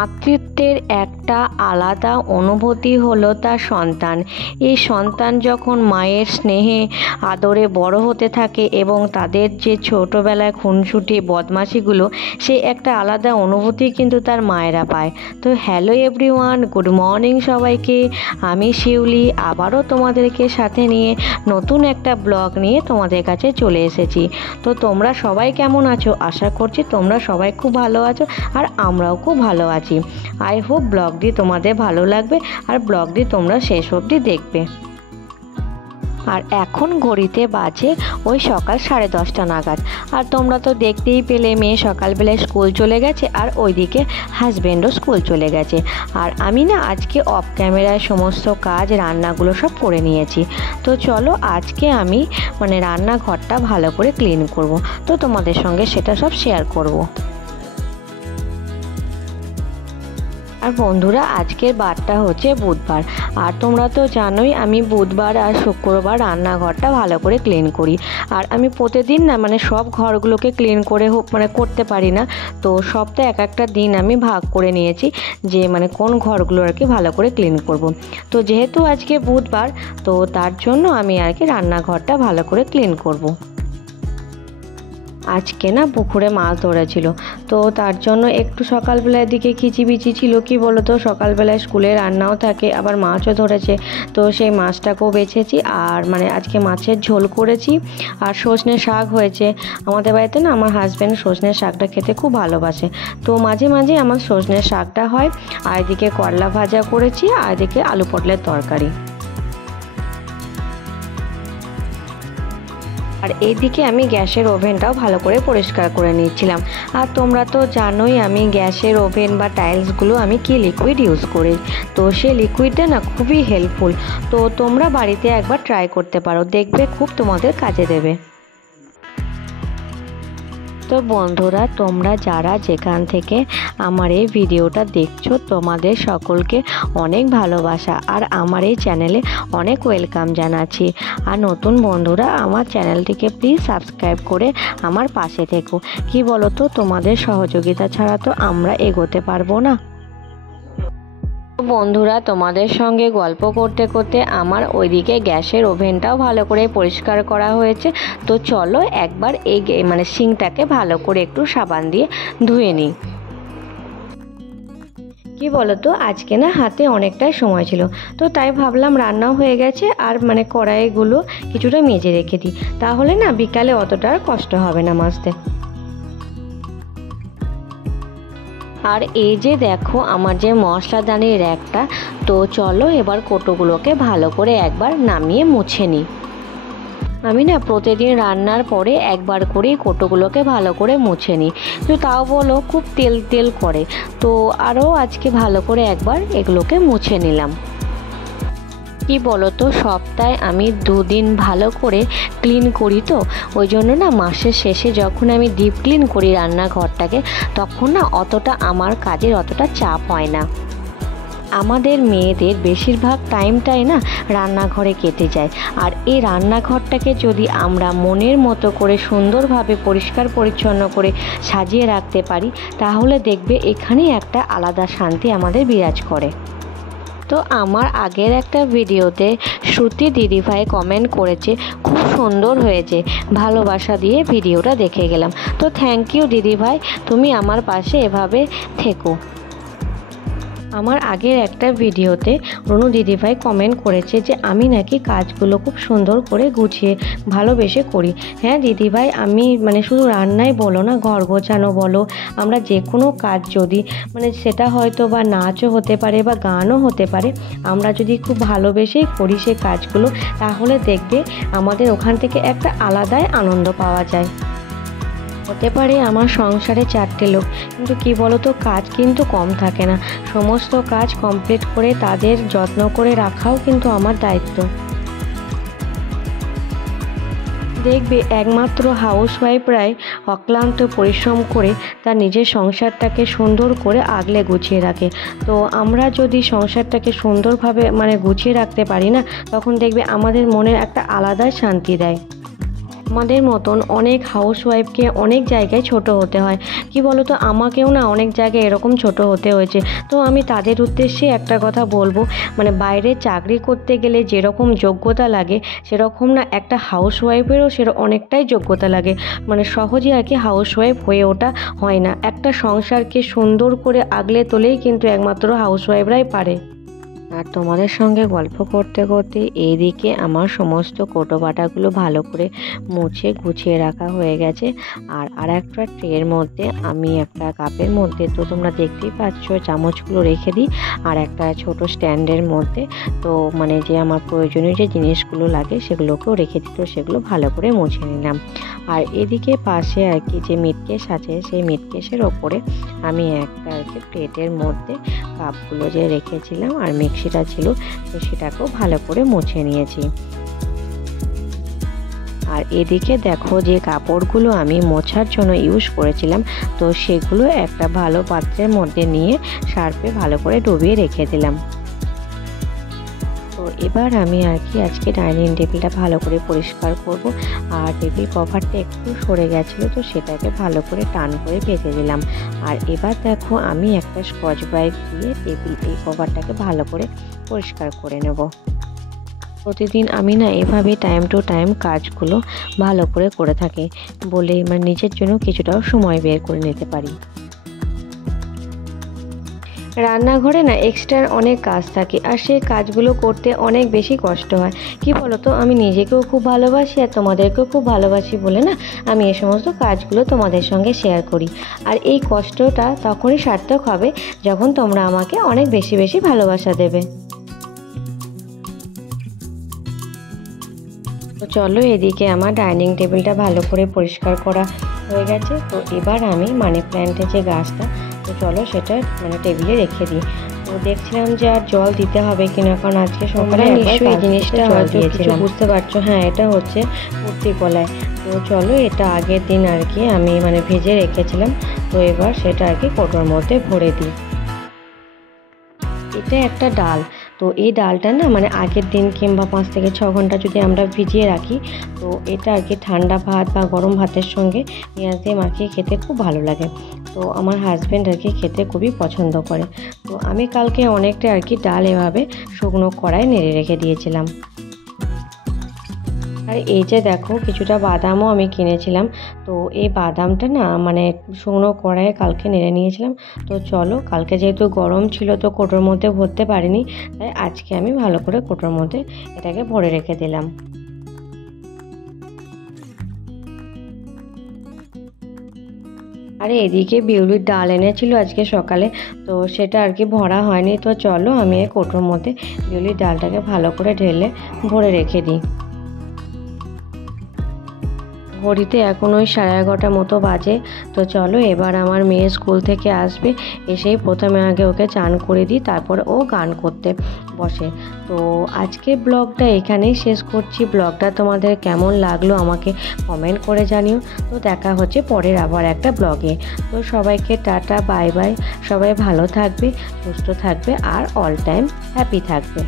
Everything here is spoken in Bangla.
মাতৃত্বের একটা আলাদা অনুভূতি হলো তার সন্তান। এই সন্তান যখন মায়ের স্নেহে আদরে বড় হতে থাকে এবং তাদের যে ছোটোবেলায় খুনসুটি বদমাশিগুলো, সে একটা আলাদা অনুভূতি কিন্তু তার মায়েরা পায়। তো হ্যালো এভরিওয়ান, গুড মর্নিং সবাইকে। আমি শিউলি আবারও তোমাদেরকে সাথে নিয়ে নতুন একটা ব্লগ নিয়ে তোমাদের কাছে চলে এসেছি। তো তোমরা সবাই কেমন আছো? আশা করছি তোমরা সবাই খুব ভালো আছো, আর আমরাও খুব ভালো আছি। আই হোপ ব্লগটি তোমাদের ভালো লাগবে আর ব্লগটি তোমরা শেষ অবধি দেখবে। আর এখন ঘড়িতে বাজে ওই সকাল 10:30 নাগাদ। আর তোমরা তো দেখতেই পেলে মেয়ে সকালবেলায় স্কুল চলে গেছে আর ওইদিকে হাজব্যান্ডও স্কুল চলে গেছে। আর আমি না আজকে অফ ক্যামেরায় সমস্ত কাজ রান্নাগুলো সব করে নিয়েছি। তো চলো আজকে আমি রান্নাঘরটা ভালো করে ক্লিন করব। তো তোমাদের সঙ্গে সেটা সব শেয়ার করব। আর বন্ধুরা, আজকের বারটা হচ্ছে বুধবার। আর তোমরা তো জানোই আমি বুধবার আর শুক্রবার রান্নাঘরটা ভালো করে ক্লিন করি। আর আমি প্রতিদিন না সব ঘরগুলোকে ক্লিন করে করতে পারি না। তো সপ্তাহে এক একটা দিন আমি ভাগ করে নিয়েছি যে কোন ঘরগুলো আর কি ভালো করে ক্লিন করব। তো যেহেতু আজকে বুধবার, তো তার জন্য আমি আর কি রান্নাঘরটা ভালো করে ক্লিন করব। আজকে না পুকুরে মাছ ধরেছিল, তো তার জন্য একটু সকালবেলার দিকে খিচিবিচি ছিল। কি বলো তো, সকালবেলায় স্কুলে রান্নাও থাকে, আবার মাছও ধরেছে। তো সেই মাছটাকেও বেছেছি। আর আজকে মাছের ঝোল করেছি আর সজনে শাক হয়েছে। আমাদের বাড়িতে না আমার হাজব্যান্ড সজনে শাকটা খেতে খুব ভালোবাসে, তো মাঝে মাঝে আমার সজনে শাকটা হয়। আর এদিকে করলা ভাজা করেছি, আর এদিকে আলু পটলের তরকারি। আর এইদিকে আমি গ্যাসের ওভেনটাও ভালো করে পরিষ্কার করে নিচ্ছিলাম। আর তোমরা তো জানোই আমি গ্যাসের ওভেন বা টাইলসগুলো আমি কি লিকুইড ইউজ করি। তো সেই লিকুইডটা না খুবই হেল্পফুল। তো তোমরা বাড়িতে একবার ট্রাই করতে পারো, দেখবে খুব তোমাদের কাজে দেবে। তো বন্ধুরা, তোমরা যারা যেখান থেকে আমার এই ভিডিওটা দেখছো, তোমাদের সকলকে অনেক ভালোবাসা আর আমার এই চ্যানেলে অনেক ওয়েলকাম জানাচ্ছি। আর নতুন বন্ধুরা আমার চ্যানেলটিকে প্লিজ সাবস্ক্রাইব করে আমার পাশে থেকো। কি বলো তো, তোমাদের সহযোগিতা ছাড়া তো আমরা এগোতে পারবো না। বন্ধুরা, তোমাদের সঙ্গে গল্প করতে করতে আমার ওইদিকে গ্যাসের ওভেনটাও ভালো করে পরিষ্কার করা হয়েছে। তো চলো একবার এই সিঙ্কটাকে ভালো করে একটু সাবান দিয়ে ধুয়ে নিই। কি বলো তো, আজকে না হাতে অনেকটাই সময় ছিল, তো তাই ভাবলাম রান্নাও হয়ে গেছে আর কড়াইগুলো কিছুটা মেজে রেখে দিই, তাহলে না বিকালে অতটা আর কষ্ট হবে না মাজতে। আর এই যে দেখো আমার যে মশলাদানির র্যাকটা, তো চলো এবার কৌটোগুলোকে ভালো করে একবার নামিয়ে মুছে নিই। আমি না প্রতিদিন রান্নার পরে একবার করেই কৌটোগুলোকে ভালো করে মুছে নিই, তো তাও বলো খুব তেল তেল করে। তো আরও আজকে ভালো করে একবার এগুলোকে মুছে নিলাম। কি বলো তো, সপ্তাহে আমি 2 দিন ভালো করে ক্লিন করি, তো ওই জন্য না মাসের শেষে যখন আমি ডিপ ক্লিন করি রান্নাঘরটাকে, তখন না অতটা আমার কাজের অতটা চাপ হয় না। আমাদের মেয়েদের বেশিরভাগ টাইমটাই না রান্নাঘরে কেটে যায়। আর এই রান্নাঘরটাকে যদি আমরা মনের মতো করে সুন্দরভাবে পরিষ্কার পরিচ্ছন্ন করে সাজিয়ে রাখতে পারি, তাহলে দেখবে এখানেই একটা আলাদা শান্তি আমাদের বিরাজ করে। তো আমার আগের একটা ভিডিওতে শ্রুতি দিদিভাই কমেন্ট করেছে খুব সুন্দর হয়েছে, ভালোবাসা দিয়ে ভিডিওটা দেখে গেলাম। তো থ্যাংক ইউ দিদিভাই, তুমি আমার পাশে এভাবে থেকো। আমার আগের একটা ভিডিওতে রনু দিদিভাই কমেন্ট করেছে যে আমি নাকি কাজগুলো খুব সুন্দর করে গুছিয়ে ভালোবেসে করি। হ্যাঁ দিদিভাই, আমি শুধু রান্নাই বলো না, ঘর গোছানো বলো, আমরা যে কোনো কাজ যদি সেটা হয়তো বা নাচও হতে পারে বা গানও হতে পারে, আমরা যদি খুব ভালোবেসেই করি সে কাজগুলো, তাহলে দেখবে আমাদের ওখান থেকে একটা আলাদাই আনন্দ পাওয়া যায়। হতে পারে আমার সংসারে 4টে লোক, কিন্তু কি বলতো, কাজ কিন্তু কম থাকে না। সমস্ত কাজ কমপ্লিট করে তাদের যত্ন করে রাখাও কিন্তু আমার দায়িত্ব। দেখবে একমাত্র হাউসওয়াইফরাই অক্লান্ত পরিশ্রম করে তার নিজের সংসারটাকে সুন্দর করে আগলে গুছিয়ে রাখে। তো আমরা যদি সংসারটাকে সুন্দরভাবে গুছিয়ে রাখতে পারি না, তখন দেখবে আমাদের মনে একটা আলাদা শান্তি দেয়। আমাদের মতন অনেক হাউসওয়াইফকে অনেক জায়গায় ছোট হতে হয়, কি বলো তো, আমাকেও না অনেক জায়গায় এরকম ছোট হতে হয়েছে। তো আমি তাদের উদ্দেশ্যে একটা কথা বলবো, মানে বাইরে চাকরি করতে গেলে যেরকম যোগ্যতা লাগে সেরকম না একটা হাউসওয়াইফেরও অনেকটাই যোগ্যতা লাগে। মানে সহজে আর কি হাউসওয়াইফ হয়ে ওঠা হয় না। একটা সংসারকে সুন্দর করে আগলে তোলেই কিন্তু একমাত্র হাউসওয়াইফরাই পারে। আর তোমাদের সঙ্গে গল্প করতে করতে এইদিকে আমার সমস্ত কোটো বাটাগুলো ভালো করে মুছে গুছিয়ে রাখা হয়ে গেছে। আর একটা ট্রের মধ্যে আমি একটা কাপের মধ্যে, তো তোমরা দেখতেই পাচ্ছ, চামচগুলো রেখে দিই। আর একটা ছোট স্ট্যান্ডের মধ্যে তো মানে যে আমার প্রয়োজনীয় যে জিনিসগুলো লাগে সেগুলোকেও রেখে দিই। তো সেগুলো ভালো করে মুছে নিলাম। আর এদিকে পাশে আর কি যে মিটকেস আছে, সেই মিটকেসের ওপরে আমি একটা আর কি প্লেটের মধ্যে কাপগুলো যে রেখেছিলাম আর মিক্সিটা ছিল, তো সেটাকেও ভালো করে মুছে নিয়েছি। আর এদিকে দেখো যে কাপড়গুলো আমি মোছার জন্য ইউজ করেছিলাম, তো সেগুলো একটা ভালো পাত্রের মধ্যে নিয়ে সার্ফে ভালো করে ডুবিয়ে রেখে দিলাম। তো এবার আমি আর কি আজকে ডাইনিং টেবিলটা ভালো করে পরিষ্কার করব। আর টেবিল কভারটা একটু সরে গেছিলো, তো সেটাকে ভালো করে টান করে পেতে দিলাম। আর এবার দেখো আমি একটা স্কচ ব্রাইট দিয়ে এই কভারটাকে ভালো করে পরিষ্কার করে নেব। প্রতিদিন আমি না এভাবে টাইম টু টাইম কাজগুলো ভালো করে থাকি বলে মানে নিজের জন্য কিছুটাও সময় বের করে নিতে পারি। রান্নাঘরে না এক্সট্রা অনেক কাজ থাকে, আর সেই কাজগুলো করতে অনেক বেশি কষ্ট হয়। কি বলো তো, আমি নিজেকেও খুব ভালোবাসি আর তোমাদেরকেও খুব ভালোবাসি বলে না আমি এই সমস্ত কাজগুলো তোমাদের সঙ্গে শেয়ার করি। আর এই কষ্টটা তখনই সার্থক হবে যখন তোমরা আমাকে অনেক বেশি বেশি ভালোবাসা দেবে। তো চলো, এদিকে আমার ডাইনিং টেবিলটা ভালো করে পরিষ্কার করা হয়ে গেছে। তো এবার আমি মানি প্ল্যান্টের যে গাছটা, তো চলো সেটা মানে টেবিলে রেখে দিই। তো দেখছিলাম যে আর জল দিতে হবে কিনা, কারণ আজকে সকালে নিশ্চয়ই এই জিনিসটা হয়তো কিছু বুঝতে পারছো। হ্যাঁ, এটা হচ্ছে কুর্তি কলাই। তো চলো, এটা আগের দিন আর কি আমি মানে ভেজে রেখেছিলাম। তো এবার সেটা আর কি কৌটোর মধ্যে ভরে দিই। এটা একটা ডাল, তো এই ডালটা না মানে আগের দিন কিংবা 5 থেকে 6 ঘন্টা যদি আমরা ভিজিয়ে রাখি, তো এটা আর কি ঠান্ডা ভাত বা গরম ভাতের সঙ্গে পেঁয়াজ দিয়ে মাখিয়ে খেতে খুব ভালো লাগে। তো আমার হাজব্যান্ড আর কি খেতে খুবই পছন্দ করে। তো আমি কালকে অনেকটা আর কি ডাল এভাবে শুকনো কড়াই নেড়ে রেখে দিয়েছিলাম। আর এই যে দেখো, কিছুটা বাদামও আমি কিনেছিলাম। তো এই বাদামটা না মানে শুকনো কড়াইয়ে কালকে নেড়ে নিয়েছিলাম। তো চলো, কালকে যেহেতু গরম ছিল তো কৌটোর মধ্যে ভরতে পারিনি, তাই আজকে আমি ভালো করে কৌটোর মধ্যে এটাকে ভরে রেখে দিলাম। আরে এদিকে বিউলির ডাল এনেছিল আজকে সকালে, তো সেটা আর কি ভরা হয়নি। তো চলো, আমি এই কৌটোর মধ্যে বিউলির ডালটাকে ভালো করে ঢেলে ভরে রেখে দিই। ঘড়িতে এখন ওই 11:30 মতো বাজে। তো চলো, এবার আমার মেয়ে স্কুল থেকে আসবে, এসেই প্রথমে আগে ওকে চান করে দিই, তারপর ও গান করতে বসে। তো আজকে ব্লগটা এখানেই শেষ করছি। ব্লগটা তোমাদের কেমন লাগলো আমাকে কমেন্ট করে জানিও। তো দেখা হচ্ছে পরের আবার একটা ব্লগে। তো সবাইকে টাটা, বাই বাই। সবাই ভালো থাকবে, সুস্থ থাকবে আর অল টাইম হ্যাপি থাকবে।